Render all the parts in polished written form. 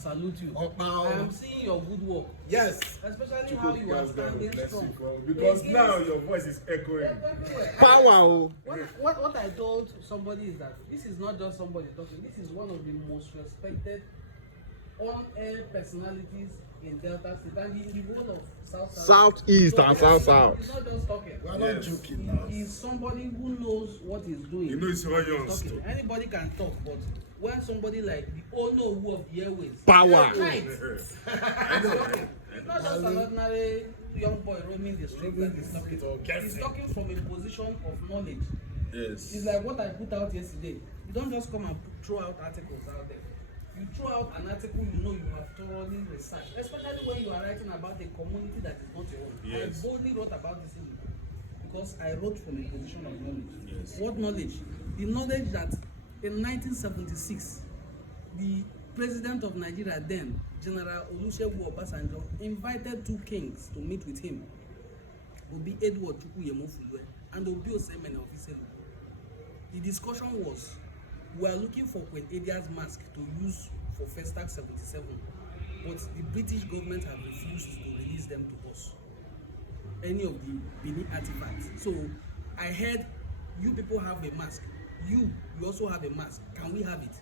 salute you. I am seeing your good work. Yes. Especially how you are standing strong. Because now your voice is echoing. Power. What I told somebody is that this is not just somebody talking. This is one of the most respected on-air personalities in Delta State and in the whole of Southeast and South. He's not just talking. We are not joking now. He's somebody who knows what he's doing. You know it's onions. Anybody can talk, but when somebody like the owner of the airways, Power. It's not just an ordinary young boy roaming the street that is talking. He's talking from a position of knowledge. Yes. It's like what I put out yesterday. You don't just come and throw out articles out there. You throw out an article you know you have thoroughly researched, especially when you are writing about a community that is not your own. Yes. I boldly wrote about this issue because I wrote from a position of knowledge. Yes. What knowledge? The knowledge that in 1976, the president of Nigeria then, General Olusegun Obasanjo, invited two kings to meet with him, Obi Edward Chukwuyemofulwe and Obi Osemene of Isele. The discussion was, we are looking for Queen Edia's mask to use for Festac 77, but the British government have refused to release them to us, any of the Benin artifacts. So I heard you people have a mask, you also have a mask, can we have it?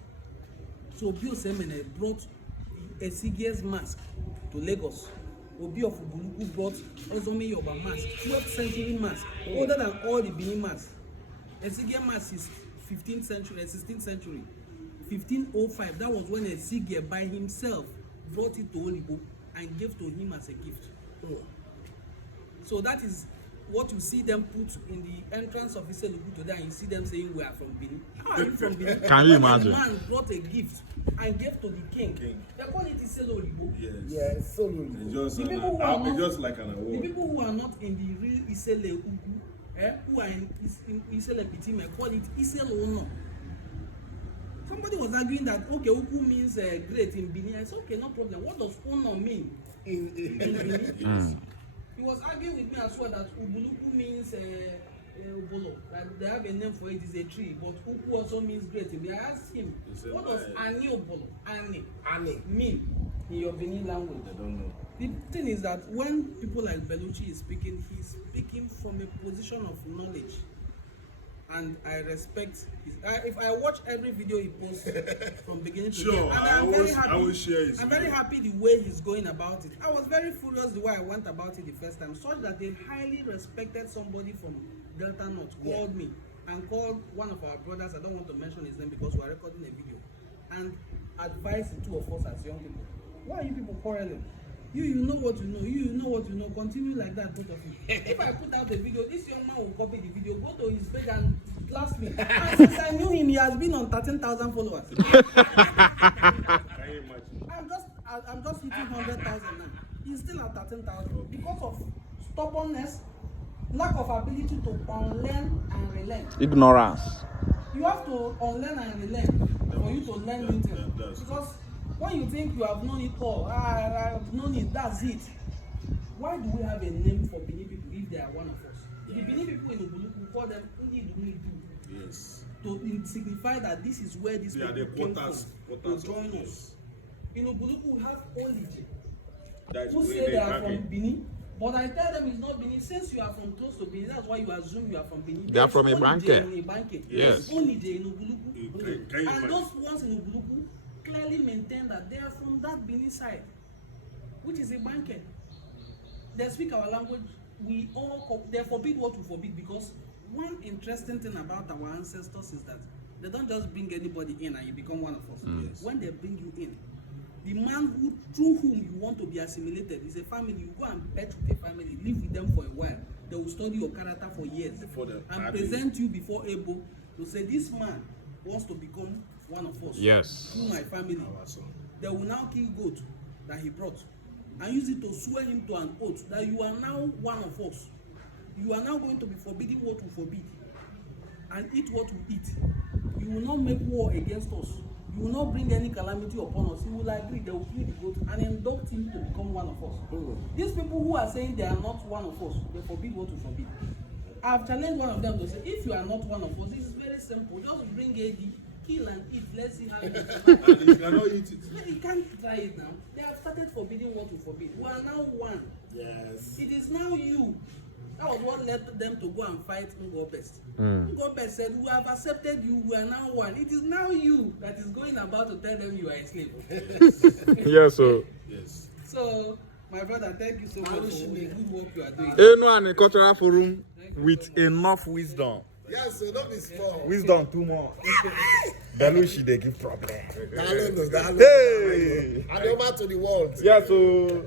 So Obi Osemene brought a Sige's mask to Lagos. Obi of Ubulu Ukwu brought Ozome Yoba mask, 12th century mask, older than all the Benin masks. A Sige mask is 15th century and 16th century. 1505, that was when a Sige by himself brought it to Olibo and gave to him as a gift. So that is what you see them put in the entrance of Isele today, and you see them saying we are from Benin. How are you from Benin? Can you imagine? The man brought a gift and gave to the king. They call it Isele Olibo. Yes, so It's just like an award. The people who are not in the real Isele Ukwu, who are in Isele Pitime, call it Isele Ono. Somebody was arguing that okay, Ukwu means great in Benin. I said okay, no problem. What does Ono mean in Benin? He was arguing with me as well that Ubulu Ukwu means Ubulu. That they have a name for it, is a tree, but Ukwu also means great. I asked him, what does Ani mean in your Benin language? I don't know. The thing is that when people like Belucci is speaking, he's speaking from a position of knowledge. And I respect his. If I watch every video he posts from beginning to end, and I'm very happy. I will share his I'm very happy the way he's going about it. I was very furious the way I went about it the first time, such that they highly respected somebody from Delta North called me and called one of our brothers. I don't want to mention his name because we are recording a video, and advised the two of us as young people. Why are you people quarreling? You know what you know. You know what you know. Continue like that, both of you. If I put out the video, this young man will copy the video, go to his page and blast me. And since I knew him, he has been on 13,000 followers. Can you imagine? I'm just hitting 100,000 now. He's still at 13,000 because of stubbornness, lack of ability to unlearn and relearn. Ignorance. You have to unlearn and relearn for you to learn new things. Because when you think you have known it all, I've known it, that's it. Why do we have a name for Benin people if they are one of us? The Benin people in Ubulu Ukwu call them Ndi. Yes. To signify that this is where these people came from to join us. In Ubulu Ukwu we have Olije who say they are from Benin, but I tell them it's not Benin. Since you are from close to Benin, that's why you assume you are from Benin. They are from Ibanke. Yes. Olije in Ubulu Ukwu. Can you And imagine? those ones in Ubulu Ukwu clearly maintain that they are from that Benin side, which is a banquet. They speak our language. We all they forbid what we forbid, because one interesting thing about our ancestors is that they don't just bring anybody in and you become one of us. Yes. When they bring you in, the man through whom you want to be assimilated is a family. You go and pet with a family, live with them for a while. They will study your character for years and present you before able to say this man wants to become one of us. Yes. Through my family. They will now kill goat that he brought and use it to swear him to an oath that you are now one of us. You are now going to be forbidding what we forbid and eat what we eat. You will not make war against us. You will not bring any calamity upon us. He will agree. They will kill the goat and induct him to become one of us. These people who are saying they are not one of us, they forbid what we forbid. I have challenged one of them to say, if you are not one of us, this is very simple. Just bring AD kill and eat. Let's see how you And you cannot eat it. You can't try it now. They have started forbidding what to forbid. We are now one. Yes. It is now you. That was what led them to go and fight Ngobest. Ngobest said, we have accepted you, we are now one. It is now you that is going about to tell them you are a slave. Yes, so. Yes. So, my brother, thank you so much for the good work you are doing. Eno and a cultural forum with enough wisdom. Yes, so don't be small. Wisdom too much. Belushi they give problem. Hey! Hey! Anioma to the world. Yeah, so